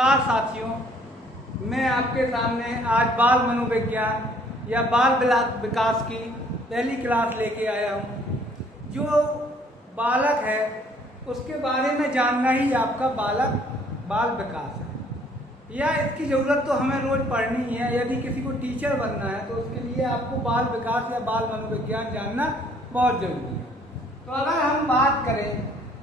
नमस्कार साथियों, मैं आपके सामने आज बाल मनोविज्ञान या बाल विकास की पहली क्लास लेके आया हूँ। जो बालक है उसके बारे में जानना ही आपका बाल विकास है, या इसकी ज़रूरत तो हमें रोज़ पढ़नी है। यदि किसी को टीचर बनना है तो उसके लिए आपको बाल विकास या बाल मनोविज्ञान जानना बहुत ज़रूरी है। तो अगर हम बात करें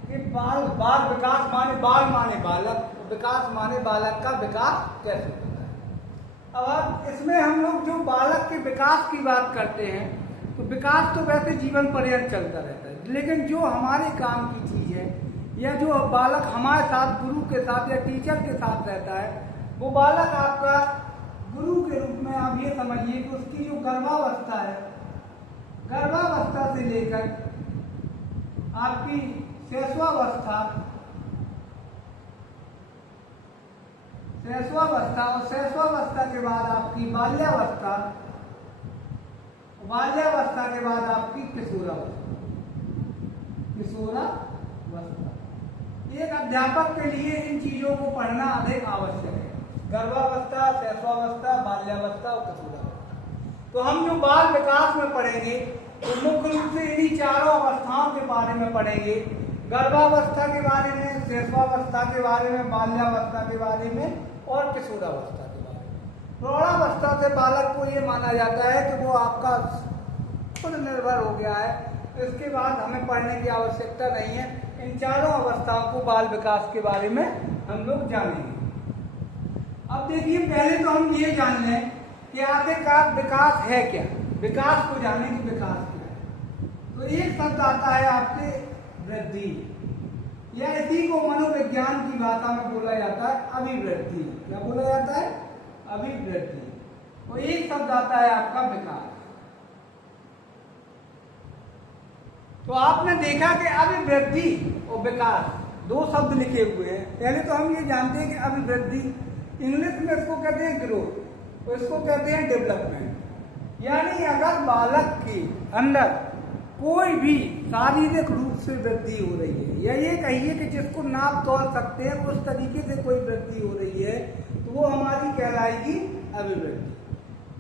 कि बाल विकास माने बालक, विकास माने बालक का विकास कैसे होता है। अब इसमें हम लोग जो बालक के विकास की बात करते हैं तो विकास तो वैसे जीवन पर्यंत चलता रहता है, लेकिन जो हमारे काम की चीज़ है या जो बालक हमारे साथ गुरु के साथ या टीचर के साथ रहता है, वो बालक आपका गुरु के रूप में आप ये समझिए कि उसकी जो गर्भावस्था है, गर्भावस्था से लेकर आपकी शैशवावस्था और शैशवावस्था के बाद आपकी बाल्यावस्था, बाल्यावस्था के बाद आपकी किशोरावस्था। एक अध्यापक के लिए इन चीजों को पढ़ना अधिक आवश्यक है: गर्भावस्था, शैशवावस्था, बाल्यावस्था और किशोरावस्था। तो हम जो बाल विकास में पढ़ेंगे तो मुख्य रूप से इन्हीं चारों अवस्थाओं के बारे में पढ़ेंगे: गर्भावस्था के बारे में, शैशवावस्था के बारे में, बाल्यावस्था के बारे में और किशोरावस्था के बारे में। प्रौढ़ावस्था से बालक को ये माना जाता है कि वो आपका खुद निर्भर हो गया है, तो इसके बाद हमें पढ़ने की आवश्यकता नहीं है। इन चारों अवस्थाओं को बाल विकास के बारे में हम लोग जानेंगे। अब देखिए, पहले तो हम ये जान लें कि आखिरकार विकास है क्या। विकास को जाने कि विकास क्या है। तो एक शब्द आता है आपके वृद्धि, या इसी को मनोविज्ञान की भाषा में बोला जाता है अभिवृद्धि। क्या बोला जाता है? अभिवृद्धि। तो एक शब्द आता है आपका विकास। तो आपने देखा कि अभिवृद्धि और विकास दो शब्द लिखे हुए हैं। पहले तो हम ये जानते हैं कि अभिवृद्धि, इंग्लिश में इसको कहते हैं ग्रोथ, तो इसको कहते हैं डेवलपमेंट। यानी अगर बालक के अंदर कोई भी शारीरिक रूप से वृद्धि हो रही है, या ये कहिए कि जिसको नाप तोल सकते हैं उस तरीके से कोई वृद्धि हो रही है, तो वो हमारी कहलाएगी अभिवृद्धि।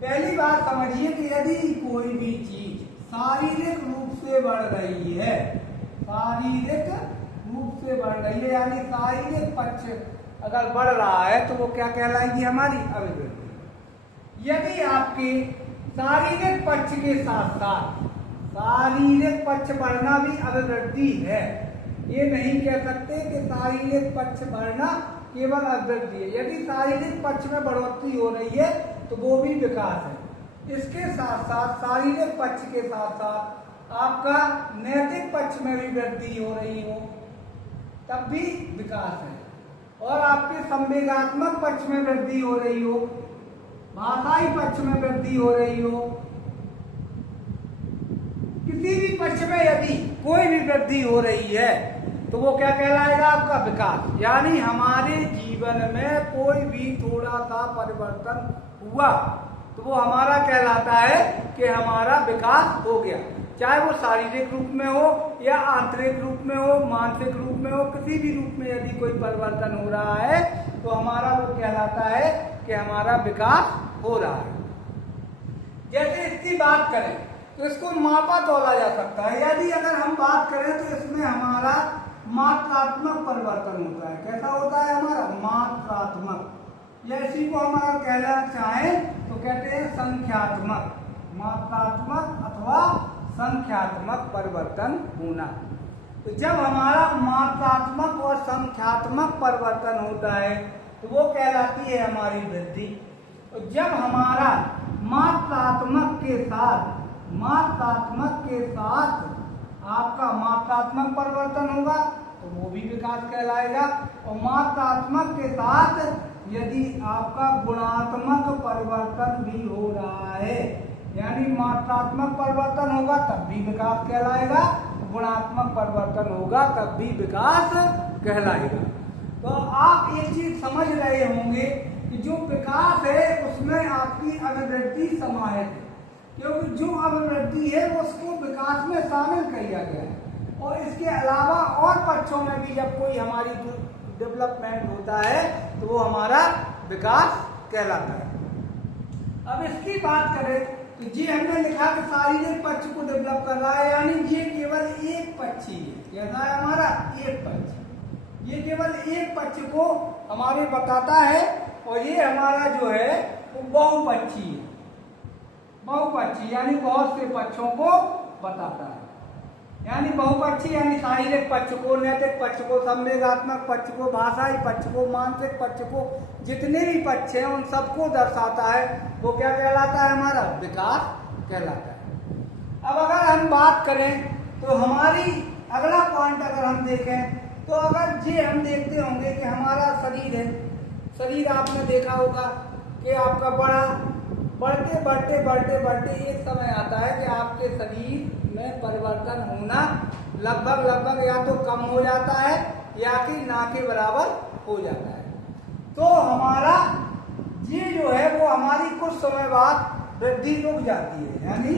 पहली बात समझिए कि यदि कोई भी चीज शारीरिक रूप से बढ़ रही है, शारीरिक रूप से बढ़ रही है, यानी शारीरिक पक्ष अगर बढ़ रहा है तो वो क्या कहलाएगी? हमारी अभिवृद्धि। यदि आपके शारीरिक पक्ष के साथ साथ शारीरिक पक्ष बढ़ना भी अभिवृद्धि है, ये नहीं कह सकते कि शारीरिक पक्ष बढ़ना केवल अभिवृद्धि है। यदि शारीरिक पक्ष में बढ़ोतरी हो रही है तो वो भी विकास है। इसके साथ साथ शारीरिक पक्ष के साथ साथ आपका नैतिक पक्ष में भी वृद्धि हो रही हो तब भी विकास है। और आपके संवेगात्मक पक्ष में वृद्धि हो रही हो, भाषाई पक्ष में वृद्धि हो रही हो, किसी भी पक्ष में यदि कोई भी वृद्धि हो रही है तो वो क्या कहलाएगा? आपका विकास। यानी हमारे जीवन में कोई भी थोड़ा सा परिवर्तन हुआ तो वो हमारा कहलाता है कि हमारा विकास हो गया। चाहे वो शारीरिक रूप में हो या आंतरिक रूप में हो, मानसिक रूप में हो, किसी भी रूप में यदि कोई परिवर्तन हो रहा है तो हमारा वो कहलाता है कि हमारा विकास हो रहा है। जैसे इसकी बात करें तो इसको मापा तोला जा सकता है। यदि अगर हम बात करें तो इसमें हमारा मात्रात्मक परिवर्तन होता है। कैसा होता है? हमारा मात्रात्मक, या इसी को हमारा कहना चाहें तो कहते हैं संख्यात्मक, मात्रात्मक अथवा संख्यात्मक परिवर्तन होना। तो जब हमारा मात्रात्मक और संख्यात्मक परिवर्तन होता है तो वो कहलाती है हमारी वृद्धि। तो जब हमारा मात्रात्मक के साथ आपका मात्रात्मक परिवर्तन होगा तो वो भी विकास कहलाएगा। और मात्रात्मक के साथ यदि आपका गुणात्मक परिवर्तन भी हो रहा है, यानी मात्रात्मक परिवर्तन होगा तब भी विकास कहलाएगा, गुणात्मक परिवर्तन होगा तब भी विकास कहलाएगा। तो आप एक चीज समझ रहे होंगे कि जो विकास है उसमें आपकी अभिवृद्धि समाहित है, क्योंकि जो अभिवृद्धि है उसको विकास में शामिल किया गया है। और इसके अलावा और पक्षों में भी जब कोई हमारी डेवलपमेंट होता है तो वो हमारा विकास कहलाता है। अब इसकी बात करें तो जी हमने लिखा कि शारीरिक पक्ष को डेवलप कर रहा है, यानी ये केवल एक पक्ष ही है। कैसा है हमारा? एक पक्ष। ये केवल एक पक्ष को हमारे बताता है और ये हमारा जो है वो बहुपक्षी है। बहुपक्षी यानी बहुत से पक्षों को बताता है, यानी बहुपक्षी यानी शारीरिक पक्ष को, नैतिक पक्ष को, संवेगात्मक पक्ष को, भाषाई पक्ष को, मानसिक पक्ष को, जितने भी पक्ष हैं उन सबको दर्शाता है। वो क्या कहलाता है? हमारा विकास कहलाता है। अब अगर हम बात करें तो हमारी अगला पॉइंट अगर हम देखें तो अगर ये हम देखते होंगे कि हमारा शरीर है, शरीर आपने देखा होगा कि आपका बढ़ते बढ़ते बढ़ते बढ़ते एक समय आता है कि आपके शरीर में परिवर्तन होना लगभग या तो कम हो जाता है या कि ना के बराबर हो जाता है। तो हमारा ये जो है वो हमारी कुछ समय बाद वृद्धि रुक जाती है, यानी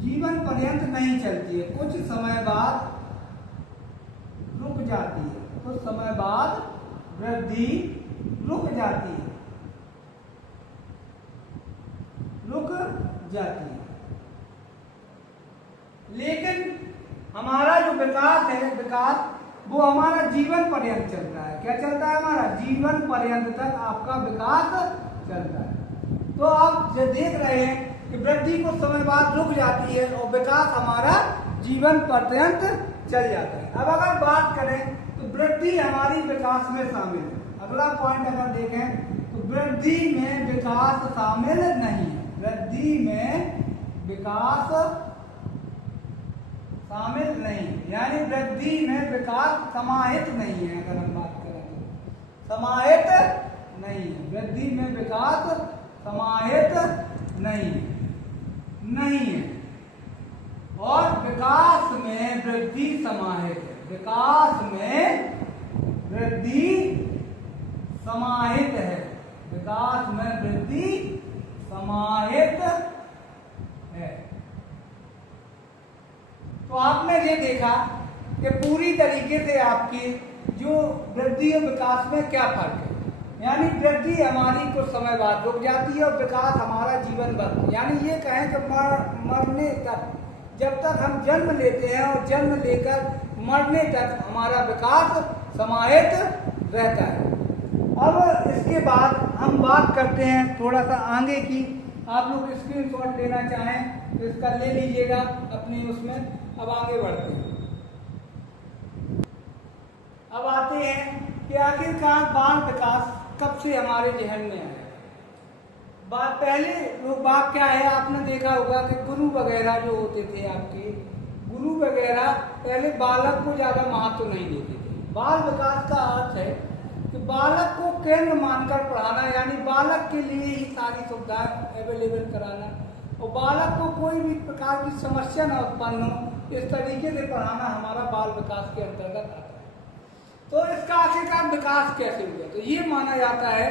जीवन पर्यंत नहीं चलती है, कुछ समय बाद रुक जाती है, कुछ समय बाद वृद्धि रुक जाती है, रुक जाती है। लेकिन हमारा जो विकास है, विकास वो हमारा जीवन पर्यंत चल रहा है। क्या चलता है? हमारा जीवन पर्यंत तक आपका विकास चलता है। तो आप जो देख रहे हैं कि वृद्धि कुछ समय बाद रुक जाती है और विकास हमारा जीवन पर्यंत चल जाता है। अब अगर बात करें तो वृद्धि हमारी विकास में शामिल है। अगला पॉइंट अगर देखें तो वृद्धि में विकास शामिल नहीं है, वृद्धि में विकास शामिल नहीं, यानी वृद्धि में विकास समाहित नहीं है। अगर हम बात करें तो समाहित नहीं है, वृद्धि में विकास समाहित नहीं है और विकास में वृद्धि समाहित है, विकास में वृद्धि समाहित है, विकास में वृद्धि समाहित है। तो आपने ये देखा कि पूरी तरीके से आपकी जो वृद्धि और विकास में क्या फर्क है, यानी वृद्धि हमारी कुछ समय बाद रुक जाती है और विकास हमारा जीवन भर, यानी ये कहें कि मरने तक, जब तक हम जन्म लेते हैं और जन्म लेकर मरने तक हमारा विकास समाहित रहता है। अब इसके बाद हम बात करते हैं थोड़ा सा आगे की। आप लोग स्क्रीनशॉट लेना चाहें तो इसका ले लीजिएगा अपने उसमें। अब आगे बढ़ते हैं। अब आते हैं कि आखिरकार बाल विकास कब से हमारे जहन में आया। बात पहले लोग बात क्या है, आपने देखा होगा कि गुरु वगैरह जो होते थे, आपके गुरु वगैरह पहले बालक को ज्यादा महत्व नहीं देते थे। बाल विकास का अर्थ है कि बालक को केंद्र मानकर पढ़ाना, यानी बालक के लिए ही सारी सुविधाएं अवेलेबल कराना और बालक को कोई भी प्रकार की समस्या न उत्पन्न हो, इस तरीके से पढ़ाना हमारा बाल विकास के अंतर्गत आता है। तो इसका आखिरकार विकास कैसे हुआ? तो ये माना जाता है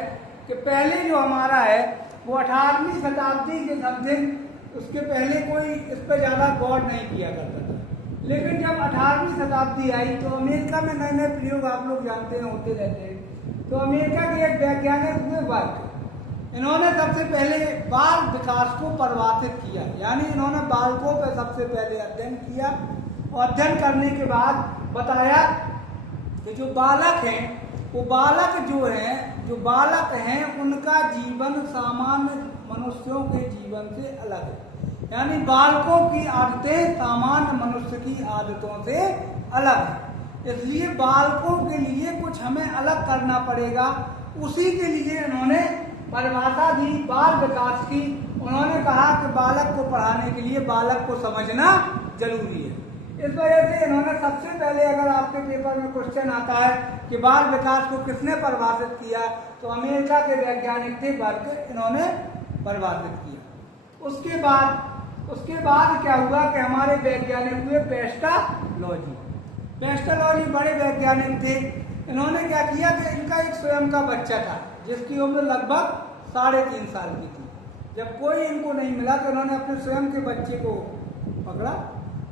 कि पहले जो हमारा है वो 18वीं शताब्दी के समथिंग, उसके पहले कोई इस पर ज्यादा गौर नहीं किया करता था। लेकिन जब 18वीं शताब्दी आई तो अमेरिका में नए नए प्रयोग आप लोग जानते हैं होते रहते हैं। तो अमेरिका के एक वैज्ञानिक हुए वर्क, इन्होंने सबसे पहले बाल विकास को परिभाषित किया, यानी इन्होंने बालकों पर सबसे पहले अध्ययन किया और अध्ययन करने के बाद बताया कि जो बालक हैं वो जो बालक हैं उनका जीवन सामान्य मनुष्यों के जीवन से अलग है, यानी बालकों की आदतें सामान्य मनुष्य की आदतों से अलग है। इसलिए बालकों के लिए कुछ हमें अलग करना पड़ेगा। उसी के लिए इन्होंने परिभाषा दी बाल विकास की। उन्होंने कहा कि बालक को पढ़ाने के लिए बालक को समझना जरूरी है। इस वजह से इन्होंने सबसे पहले, अगर आपके पेपर में क्वेश्चन आता है कि बाल विकास को किसने परिभाषित किया, तो अमेरिका के वैज्ञानिक थे वर्क, इन्होंने परिभाषित किया। उसके बाद क्या हुआ कि हमारे वैज्ञानिक हुए पेस्टालॉजी। पेस्टालॉजी बड़े वैज्ञानिक थे। इन्होंने क्या किया कि इनका एक स्वयं का बच्चा था जिसकी उम्र लगभग 3.5 साल की थी। जब कोई इनको नहीं मिला तो इन्होंने अपने स्वयं के बच्चे को पकड़ा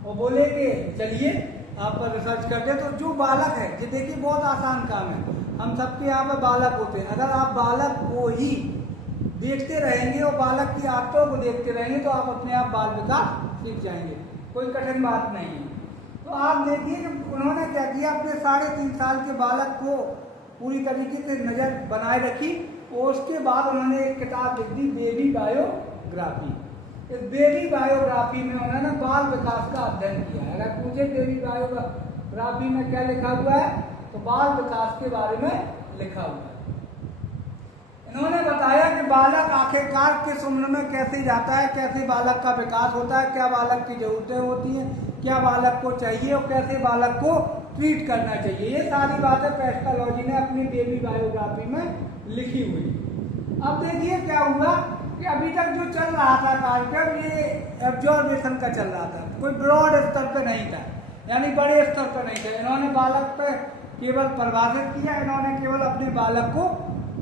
और बोले कि चलिए आप पर रिसर्च करते हैं। तो जो बालक है, ये देखिए बहुत आसान काम है, हम सबके यहाँ पे बालक होते हैं। अगर आप बालक को ही देखते रहेंगे और बालक की आदतों को देखते रहेंगे तो आप अपने आप बाल विकास सीख जाएंगे, कोई कठिन बात नहीं है। तो आप देखिए कि उन्होंने क्या किया, अपने 3.5 साल के बालक को पूरी तरीके से नजर बनाए रखी और उसके बाद उन्होंने एक किताब लिख दी, बेबी बायोग्राफी। इस बेबी बायोग्राफी में उन्होंने बाल विकास का अध्ययन किया है। अगर पूछे बेबी बायोग्राफी में क्या लिखा हुआ है, तो बाल विकास के बारे में लिखा हुआ है। इन्होंने बताया कि बालक आखिरकार किस उम्र में कैसे जाता है, कैसे बालक का विकास होता है, क्या बालक की जरूरतें होती हैं, क्या बालक को चाहिए और कैसे बालक को ट्रीट करना चाहिए। ये सारी बातें पेस्टोलॉजी ने अपनी बेबी बायोग्राफी में लिखी हुई। अब देखिए क्या हुआ कि अभी तक जो चल रहा था कार्यक्रम, ये ऑब्जर्वेशन का चल रहा था, कोई ब्रॉड स्तर पे नहीं था, यानी बड़े स्तर पर नहीं था। इन्होंने बालक पे केवल परिभाषित किया, इन्होंने केवल अपने बालक को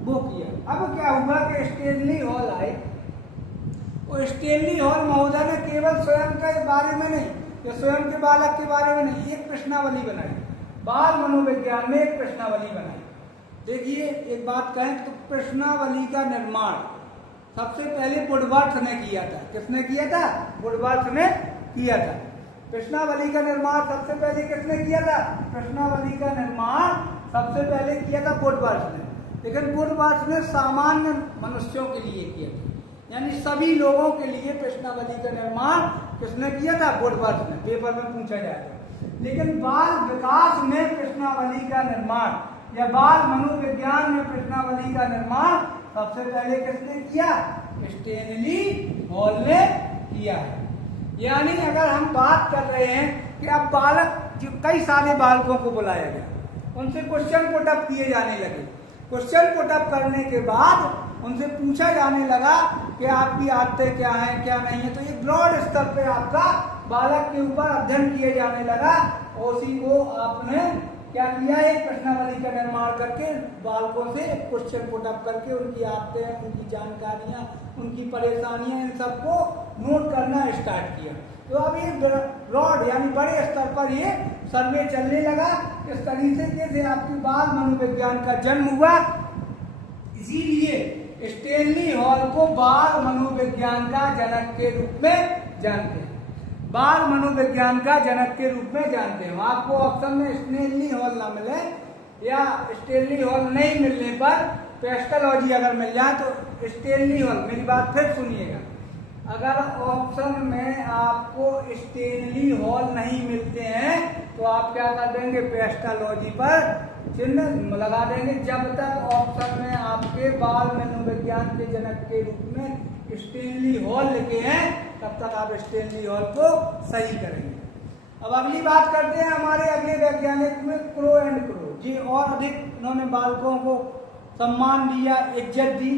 वो किया। अब क्या हुआ कि स्टेनली हॉल आए, और स्टेनली हॉल महोदय ने केवल स्वयं के बारे में नहीं या स्वयं के बालक के बारे में नहीं, एक प्रश्नावली बनाई, बाल मनोविज्ञान में एक प्रश्नावली बनाई। देखिए एक बात कहें तो प्रश्नावली का निर्माण सबसे पहले वुडवर्थ ने किया था। किसने किया था? वुडवर्थ ने किया था। प्रश्नावली का निर्माण सबसे पहले किसने किया था? प्रश्नावली का निर्माण सबसे पहले किया था वुडवर्थ ने, लेकिन वुडवर्थ ने सामान्य मनुष्यों के लिए किया था, यानी सभी लोगों के लिए प्रश्नावली का निर्माण किसने किया था? वुडवर्थ ने। पेपर में पूछा जाएगा। लेकिन बाल विकास में प्रश्नावली का निर्माण या बाल मनोविज्ञान में प्रश्नावली का निर्माण सबसे पहले किसने किया? स्टेनली हॉल ने किया है। यानी अगर हम बात कर रहे हैं कि अब बालक, जो कई सारे बालकों को बुलाया गया, उनसे क्वेश्चन पुट अप किए जाने लगे। क्वेश्चन पुट अप करने के बाद उनसे पूछा जाने लगा कि आपकी आदतें क्या हैं, क्या नहीं है। तो ये ब्रॉड स्तर पे आपका बालक के ऊपर अध्ययन किए जाने लगा, और उसी को आपने क्या किया, एक प्रश्नावली का निर्माण करके बालकों से क्वेश्चन पुट अप करके उनकी आदतें, उनकी जानकारियां, उनकी परेशानियां, इन सबको नोट करना स्टार्ट किया। तो अब ये ब्रॉड यानी बड़े स्तर पर ये सर्वे चलने लगा। इस तरीके से आपकी बाल मनोविज्ञान का जन्म हुआ। इसीलिए स्टेनली हॉल को बाल मनोविज्ञान का जनक के रूप में जानते हैं, बाल मनोविज्ञान का जनक के रूप में जानते हैं। आपको ऑप्शन में स्टेनली हॉल ना मिले या स्टेनली हॉल नहीं मिलने पर पेस्टोलॉजी अगर मिल जाए तो स्टेनली हॉल, मेरी बात फिर सुनिएगा, अगर ऑप्शन में आपको स्टेनली हॉल नहीं मिलते हैं तो आप क्या कर देंगे? पेस्टोलॉजी पर चिन्ह लगा देंगे। जब तक ऑप्शन में आपके बाल मनोविज्ञान के जनक के रूप में स्टेनली हॉल लिखे हैं तब तक आप स्टेनली हॉल को सही करेंगे। अब अगली बात करते हैं हमारे अगले वैज्ञानिक में, क्रो एंड क्रो जी। और अधिक इन्होंने बालकों को सम्मान दिया, इज्जत दी।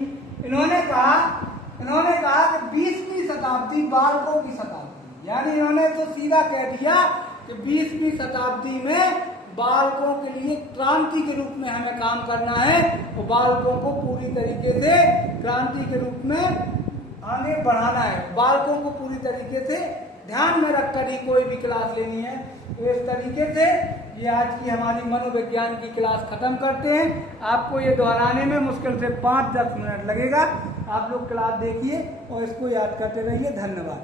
इन्होंने कहा कि 20वीं शताब्दी बालकों की शताब्दी, यानी इन्होंने तो सीधा कह दिया कि 20वीं शताब्दी में बालकों के लिए क्रांति के रूप में हमें काम करना है और बालकों को पूरी तरीके से क्रांति के रूप में आगे बढ़ाना है। बालकों को पूरी तरीके से ध्यान में रखकर ही कोई भी क्लास लेनी है। तो इस तरीके से ये आज की हमारी मनोविज्ञान की क्लास खत्म करते हैं। आपको ये दोहराने में मुश्किल से 5-10 मिनट लगेगा। आप लोग क्लास देखिए और इसको याद करते रहिए। धन्यवाद।